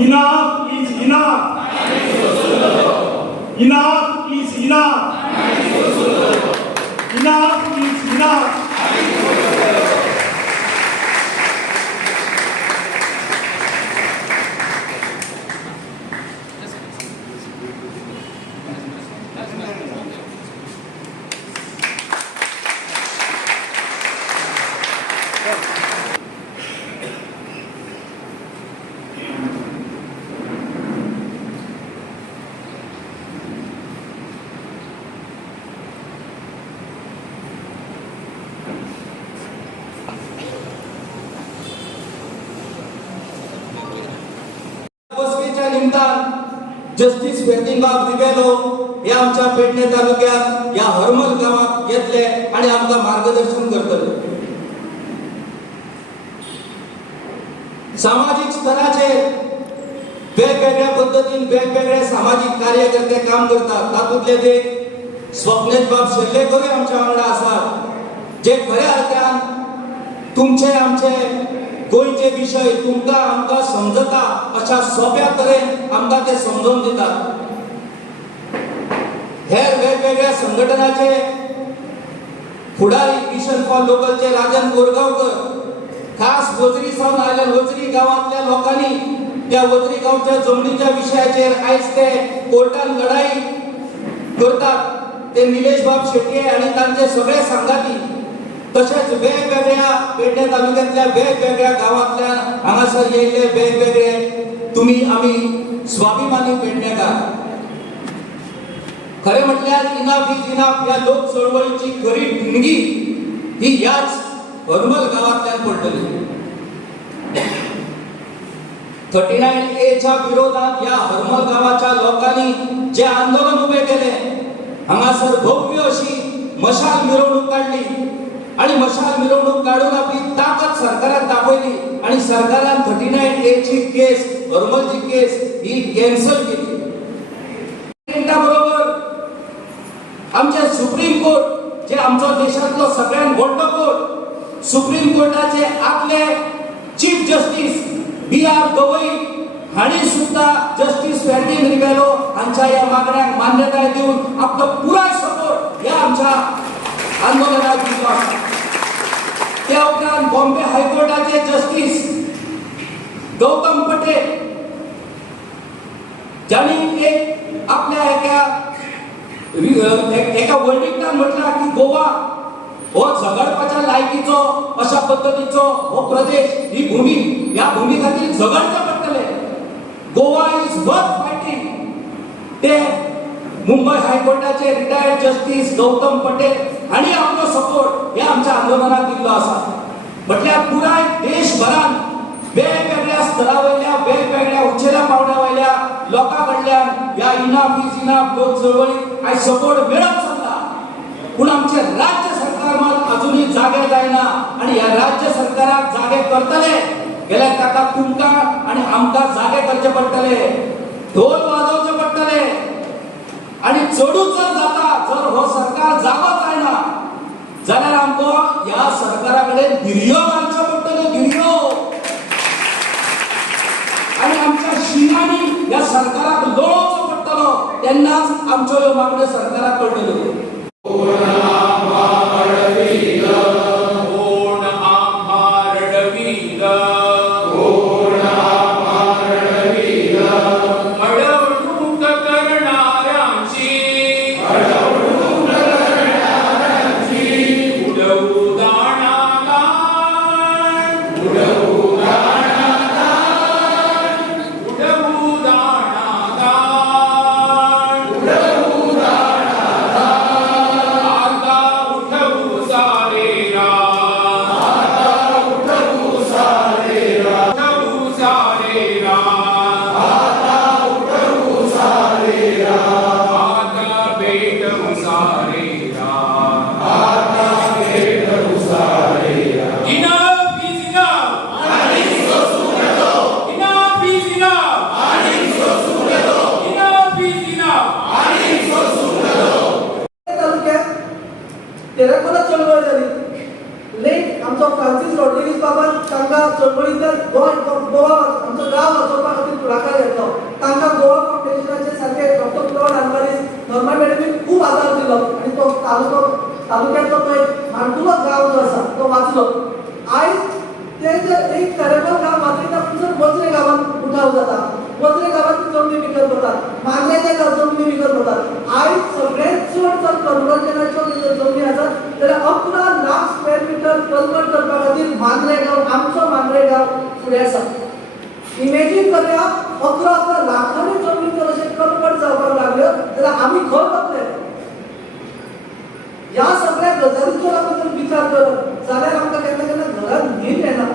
Enough is enough. Enough is enough. Enough is enough. Justice Ferdinbab Rebello हे आमच्या पेडणे तालुक्यात या हरमल गावात येतले आणि आमका मार्गदर्शन करतले. सामाजिक स्तराचे वेगवेगळ्या पद्धतीन वेगवेगळे सामाजिक कार्यकर्ते काम करतात. तातूंतले ते स्वप्नेश बाब शेल्लेकर आमच्या वांगडा आसात, जे खऱ्या अर्थान तुमचे आमचे गोंयचे विषय तुमकां आमकां समजता अशा सोप्या तरेन आमकां ते समजून दितात. हेर वेगवेगळ्या संघटनाचे फुडारी मिशन फॉर लोकलचे राजन कोरगांवकर खास वजरी सावन आयल्या वजरी गांवांतल्या लोकांनी त्या वजरी गांवच्या जमनीच्या विशयाचेर आयज ते कोर्टान लढाई करतात. ते निलेश बाब शेट्ये आणि तांचे सगळे सांगाती तशेंच वेगवेगळ्या पेडणे तालुक्यांतल्या वेगवेगळ्या गांवांतल्यान हांगासर येयल्ले वेगवेगळे तुमी आमी स्वाभिमानी पेडणेकार. खरें म्हटल्यार इनाफ इज इनाफ ह्या लोक चळवळीची खरी देणगी ही ह्याच हरमल गांवांतल्यान पडटली. 39A च्या विरोधात या हरमल गांवाच्या लोकांनी जे आंदोलन उभे केले, हांगासर भव्य अशी मशाल मिरवणूक काढली आणि मशाल मिरवणूक काढून आपली ताकद सरकाराक दाखवली आणि सरकारान 39A ची केस हरमलची केस ही कॅन्सल केली. बरोबर आमचे सुप्रीम कोर्ट जे आमचो देशातलो सगळ्यात व्हडलो कोर्ट, सुप्रीम कोर्टाचे आदले चीफ जस्टिस B.R. गवई हाणी सुद्धा जस्टिस फेर्दिन रिबेलो हांच्या या मागण्यांक मान्यताय दिवन आपलो पुराय सपोर्ट ह्या आमच्या आंदोलनाक दिलो आसा. त्या उपरांत बॉम्बे हायकोर्टाचे जस्टिस गौतम पटेल ज्यांनी एक आपल्या एका वर्डिक्टान म्हटला की गोवा हो झगडपाच्या लायकीचो अशा पद्धतीचो हो प्रदेश ही भूमी या भूमी खातीर झगडचे पडटले. Goa is worth fighting. ते मुंबई हायकोर्टाचे रिटायर्ड जस्टिस गौतम पटेल हाणी आपलो सपोर्ट ह्या आमच्या आंदोलनाक दिल्लो आसा. म्हटल्यार पुराय देशभरान वेगवेगळ्या स्तरावयल्या वेगवेगळ्या उंचेल्या पावंड्यावयल्या लोकां कडल्यान ह्या इनाफ इज इनाफ लोक चळवळीक आयज सपोर्ट मेळत चल्ला. पूण आमचे राज्य सरकार मात अजुनूय जागे जायना आणि ह्या राज्य सरकाराक जागे करतले जाल्यार ताका तुमकां आनी आमकां जागे करचे पडटले, ढोल वाजोवचे पडटले आणि चडूच जर जाता जर हो सरकार जागो जायना जाल्यार आमकां ह्या सरकारा कडेन धिरयो मारच्यो पडटल्यो, धिरयो. आणि आमच्या शिरांनी ह्या सरकाराक लोळोवचो पडटलो तेन्नाच आमच्यो ह्यो मागण्यो सरकाराक कळटल्यो. कित्याक 11 लाखांनी जमीन जर अशें कन्वर्ट जावपाक लागल्यो जाल्यार आमी खंय वतले? ह्या सगळ्या गजालींचेर आमी जर विचार करत जाल्यार आमकां केन्ना केन्ना घरांत न्हीद येना.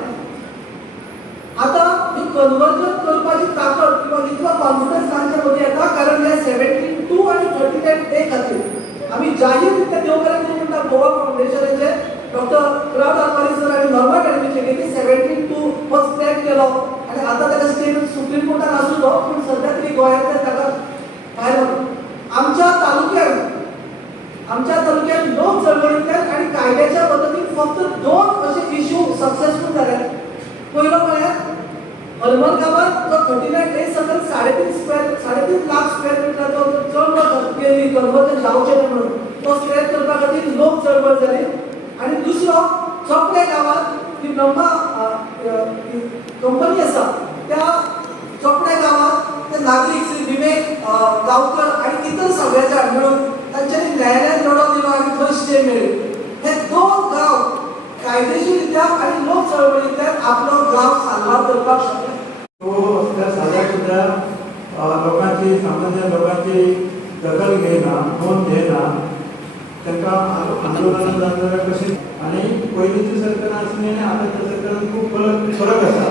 आतां ही कन्वर्जन करपाची ताकद किंवा इतलो कॉन्फिडन्स तांचे मदीं येता कारण हे 72 आनी 39 डे खातीर आमी जाहीर रित्या देव बरें करूं म्हणटा गोवा फावंडेशनाचे डॉक्टर क्राउड आल्वारी सर आनी नॉर्मा अकॅडमीचे गेली 72 हो स्टेप केलो आनी आतां ताका स्टेट सुप्रीम कोर्टान आसूं तो पूण सद्या तरी गोंयांतले ताका भायर आमच्या तालुक्यात लोक चळवळींतल्यान आनी कायद्याच्या मदतीन फक्त 2 अशे इश्यू सक्सेसफूल जाले. पयलो म्हळ्यार हरमल गांवांत जो 39 डेज सकयल 3.5 लाख स्क्वेअर मिटराचो चळवळ केली कन्वर्जन जावचें न्हय म्हणून तो स्क्वेअर करपा खातीर लोक चळवळ जाली. आनी दुसरो चोपडे गांवांत ही ब्रह्मा कंपनी आसा त्या चोपडे गांवांत ते नागरीक श्री विवेक गांवकर आनी इतर सगळे जाण मेळून तांच्यांनी न्यायालयात लढो दिलो आनी थंय स्टे मेळ्ळी. हे 2 गांव कायदेशीररित्या आनी लोक चळवळींतल्यान आपलो गांव सांबाळ करपाक शकले. साध्या सुद्धा लोकांची सामान्य लोकांची दखल घेयना नोंद घेयना तांकां आंदोलनां जाल्ले कशें आनी पयलींचे सरकार आसली आनी आतांच्या सरकारान खूब फरक आसा.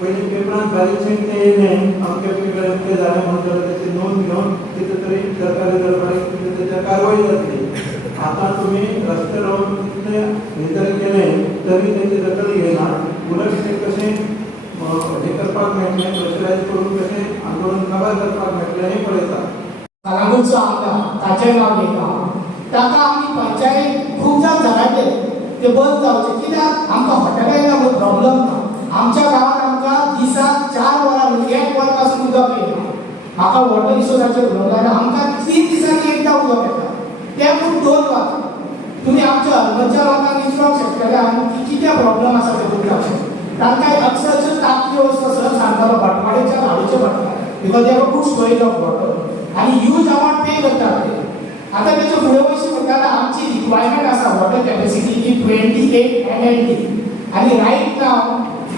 पयलीं पेपरांत बारीकशें तें येयलें अमके ते जालें म्हणून जाल्यार तेची नोंद घेवन कितें तरी सरकारी दरबारी तेचेर कारवाय जातली. आतां तुमी रस्ते रावन कितले हे जरी केलें तरी तेची दखल घेयना. उलट तें कशें हे करपाक मेळटलें प्रेशरायज करून कशें आंदोलन काबार करपाक मेळटलें हें पळयता. कलांगूटचो आमदार ताचें नांव घेता ताका आमी पंचायत खूब जाण जाणांचे ते बंद जावचे कित्याक आमकां हॉटेलांत प्रॉब्लम ना. आमच्या गांवांत आमकां दिसाक 4 वरां 1 वर पासून उदक येना. म्हाका वॉटर रिसोर्साचेर उलोवंक जाय आमकां 3 दिसांनी एकदां उदक येता तें पूण 2 वरां. तुमी आमच्या हरमलच्या लोकांक विचारूंक शकतले आनी कितें प्रॉब्लम आसा ते उदकाचें. तांकां अक्षरशः टांकी वचपाक सर सांगतालो भटमाडेच्या धाडूचे पडटा because they have good storage of water आनी ह्यूज अमावंट पे करतात ते. आतां तेचे फुडें वयचे म्हणटा आमची रिक्वायरमेंट आसा वॉटर कॅपेसिटी ही 28 MLD आनी रायट नाव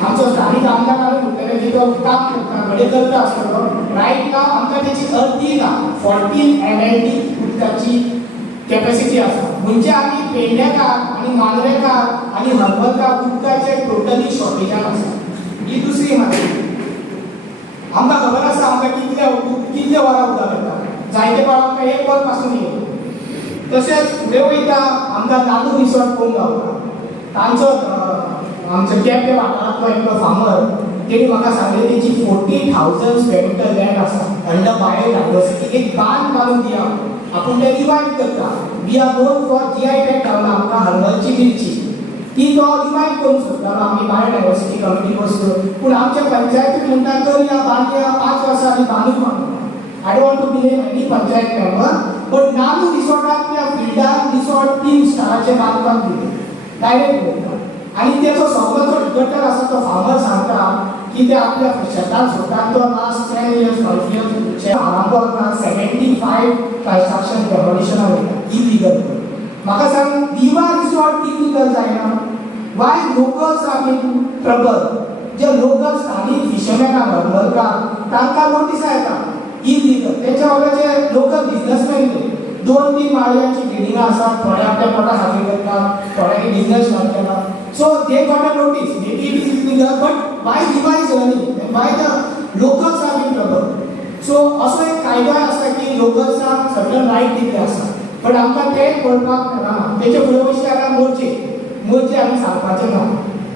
आमचो स्थानीक आमदार म्हणटले की तो काम करता घडये करता आसतलो रायट नाव आमकां तेची अर्दी ना 14 MLD उदकाची कॅपेसिटी आसा. म्हणजे आमी पेडणेकार आनी मांद्रेकार आनी हरमलकार उदकाचे टोटली शॉर्टेजान आसा. ही दुसरी माहिती. आमकां खबर आसा आमकां कितले वरां उदक येता जायते फावट आमकां 1 वर पासून येता. तशेंच फुडें वयता आमकां नानू रिसॉर्ट पळोवंक गावता. तांचो आमचो केपें वाठारांतलो एकलो फार्मर तेणी म्हाका सांगलें तेची 40,000 स्क्वेअर मिटर लँड आसा अंडर बायोडायवर्सिटी. एक बांद बांदून दिया आपूण ते रिवायव करता. We are known for GI tag गावला आमकां हरमलची मिरची ती तो रिवायव करूंक सोदतालो आमी बायोडायवर्सिटी कमिटी बसलो. पूण आमच्या पंचायतीन म्हणटा करया बांदया 5 वर्सां आनी बांदूंक म्हणटा. I don't want to be any panchayat member but नानू रिसॉर्टांतल्या फिल्डार रिसॉर्ट 3 स्टाराचे बांदपाक दिले डायरेक्ट म्हणटा. आनी तेचो सगळो जो गटर आसा तो फार्मर सांगता की ते आपल्या शेतान सोदतात तो last 10 years 12 years Arambol 75 construction डेमोलिशनाक वयता इलिगल. म्हाका सांग दिवा रिसॉर्ट इलिगल जायना why locals are in trouble. जे लोकल स्थानीक फिशरमॅन हरमलकार तांकां नोटिसा येता इलिगल. तेच्या वांगडाचे लोकल बिझनेसमॅन 2-3 माळयांची बिल्डिंगां आसात थोडे आपल्या पोटा खातीर करतात थोडे बिझनेस स्टार्ट केला. So they got a notice maybe it is illegal but why दिवा is running why the locals are in trouble. So असो एक कायदो आसा की लोकल्सांक सर्टन रायट दिल्ले आसा बट आमकां तें पळोवपाक मेळना. तेचे फुडें वयचे आतां मोर्चे आमी सांगपाचें ना.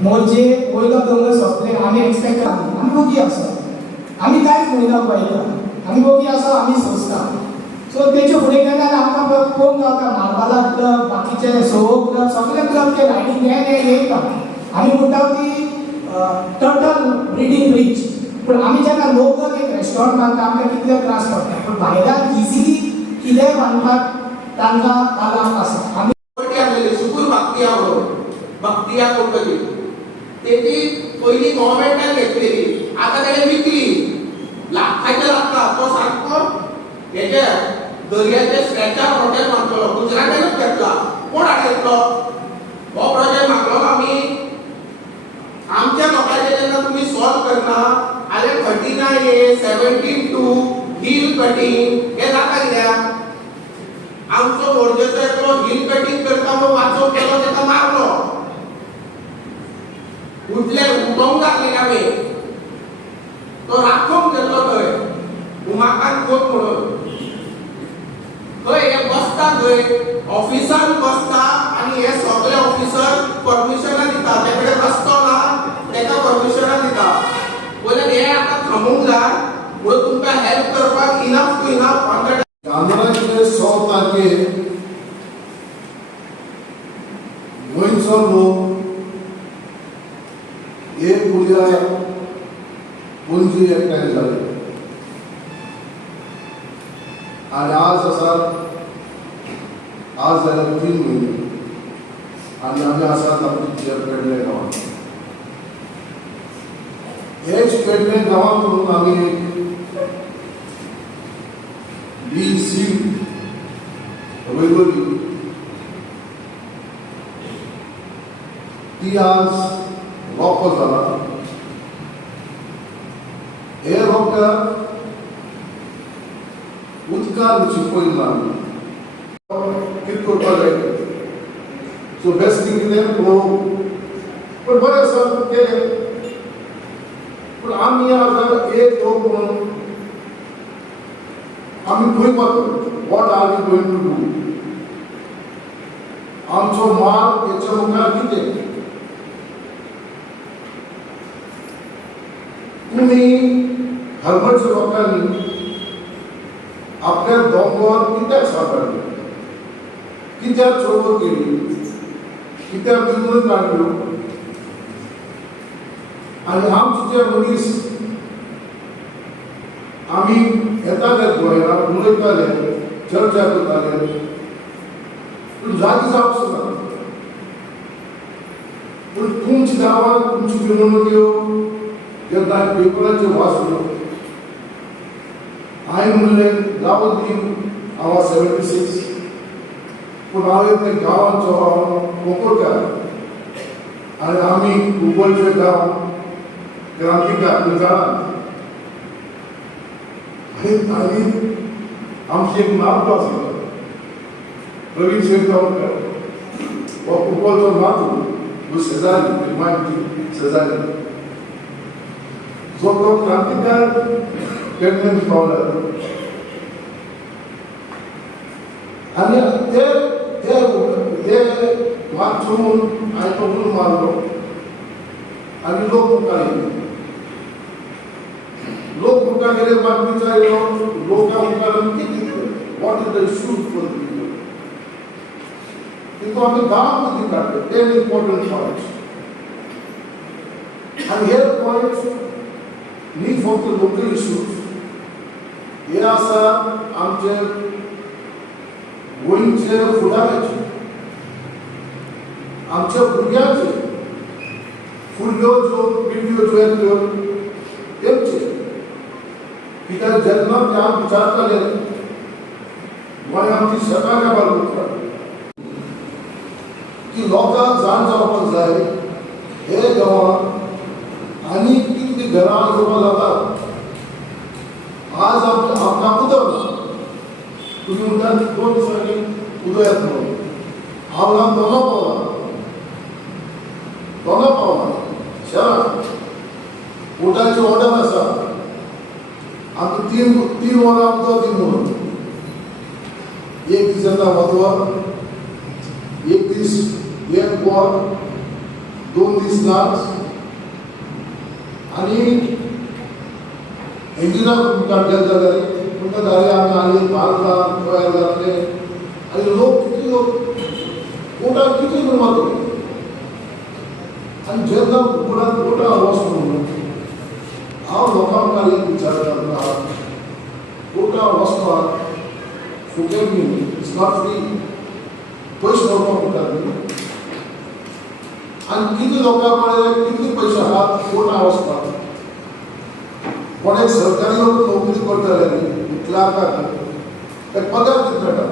मोर्चे वयलो दोंगर सोंपले आमी एक्सपेक्ट करता आमी दोगी आसा आमी कांयच म्हणिना पळयला आमी दोगी आसा आमी सोंसता. सो तेचे फुडें गेल्यार आमकां पळोवंक गावता मार्बाला क्लब बाकीचे सोहो क्लब सगळे क्लब ते लायटीन येता. आमी म्हणटा की टर्टल ब्रिडींग ब्रीज पूण आमी जेन्ना लोकल एक रेस्टॉरंट बांदता आमकां कितले त्रास पडटा पूण भायल्यान इजिली कितेंय बांदपाक तांकां आलाव आसा. आमी सुकूर भक्तिया करतली तेची पयली गव्हर्मेंटान घेतलेली आतां ताणें विकली खायचे लागता तो सारको हेजे दर्याचे स्ट्रॅचार हॉटेल बांदतलो गुजरातानूच घेतला. कोण हाडयतलो हो प्रोजेक्ट मागलो आमी आमच्या लोकांचे जेन्ना तुमी सॉल्व करना आरे 39A 17(2) हिल कटिंग हे जाता कित्याक आमचो गरजेचो एकलो हिल कटिंग करता म्हणून वाचोवप केलो ताका मारलो उठले उठोवंक लागले कामे तो राखोंक गेल्लो थंय उमाकान कोत म्हणून थंय हे बसता थंय ऑफिसान बसता आनी हे सगळे ऑफिसर परमिशनां दिता ते कडेन रस्तो ना तेका परमिशनां दिता बोले हे आतां थांबूंक जाय म्हणून तुमकां हेल्प करपाक इनफ टू इनफ 100 जानेवारीचे 6 तारखेक गोंयचो लोक एक उर्या पणजी एकठांय जाले आनी आज जाल्यार 3 म्हयने आनी आमी आसात आमच्या पेडणे गांवांत. हेच पेडणे गांवांतून आमी BC वैगोली ती आज रोंपो जाला. हे रोंप्याक उदकान चिपयना कितें करपाक जाय सो बेस्ट थिंग कितें पण बरें आसा केलें पूण आमी आतां एक लोक म्हणून आमी खंय वतात what are we going to do आमचो मार्ग हेच्या मुखार कितें तुमी हरमळच्या लोकांनी आपल्या दोंगर कित्याक सांबाळले कित्याक चळवळ केली कित्याक बिजनस काडल्यो आनी आमचे जे मनीस आमी येताले गोंयांत उलयताले चर्चा करताले पूण जागी जावचो ना पूण तुमच्या गांवांत तुमच्यो मिरवणुक्यो जेन्ना पेपराचेर वाचल्यो हांवें म्हणलें जावं दी हांव 76 पूण हांवें ते गांवांचो कोंकणकार आनी आमी कुंकळचे गांव क्रांतिकार तुमी जाणात आनी आमचें एक नातू आसलो प्रवीण शेट गांवकर हो कुंकळचो नातू शेजारी मागीर शेजारी जो तो क्रांतिकार पेडण्यान पावला आनी ते वाचून हांवें तो उलो मारलो आनी लोक मुखार येयले लोक मुखार गेले म्हाका विचारलो लोकां मुखार कितें what is the issues for people तितून आमी 10 मुद्दे काडले 10 इम्पॉर्टंट पॉयंट्स आनी हे पॉयंट्स न्ही फक्त लोकल इश्यूज हे आसा आमचे गोंयचे फुडाराचे आमच्या भुरग्यांचे फुडल्यो ज्यो पिढयो ज्यो येतल्यो तेंचे कित्याक जेन्ना ते आमी विचारताले गोंय आमची शेतां काबार करता की लोकांक जाण जावपाक जाय हे गांवांत आनी कितलीं घरां येवपाक जातात आज आमकां उदक ना तुमी म्हणटात 2 दिसांनी उदक येता म्हणून हांव ल्हान दोना पावला शहरांत उदकाची ऑर्डर आसा आमकां 3 वरां उदक दी म्हणून एक दीस येता वतवर एक दीस 1 वर 2 दीस ना आनी इंजिनाक तुमकां गेले जाल्यार तुमकां जाले आमी आनी बांदलां तयार जातले आनी लोक कितले लोक कोटाक कितले म्हूण मारतले आनी जेन्ना कोटा वचून म्हणून हांव लोकां मुखार एक विचार करता कोटा वचपाक फुकट न्ही इट्स नॉट फ्री पयशे भरपाक पडटा न्ही आनी कितले लोकां कडेन कितले पयशे आहात कोटा वचपाक कोण एक सरकारी नोकरी करतले न्ही क्लार्काक ते पगार कितले मेळटा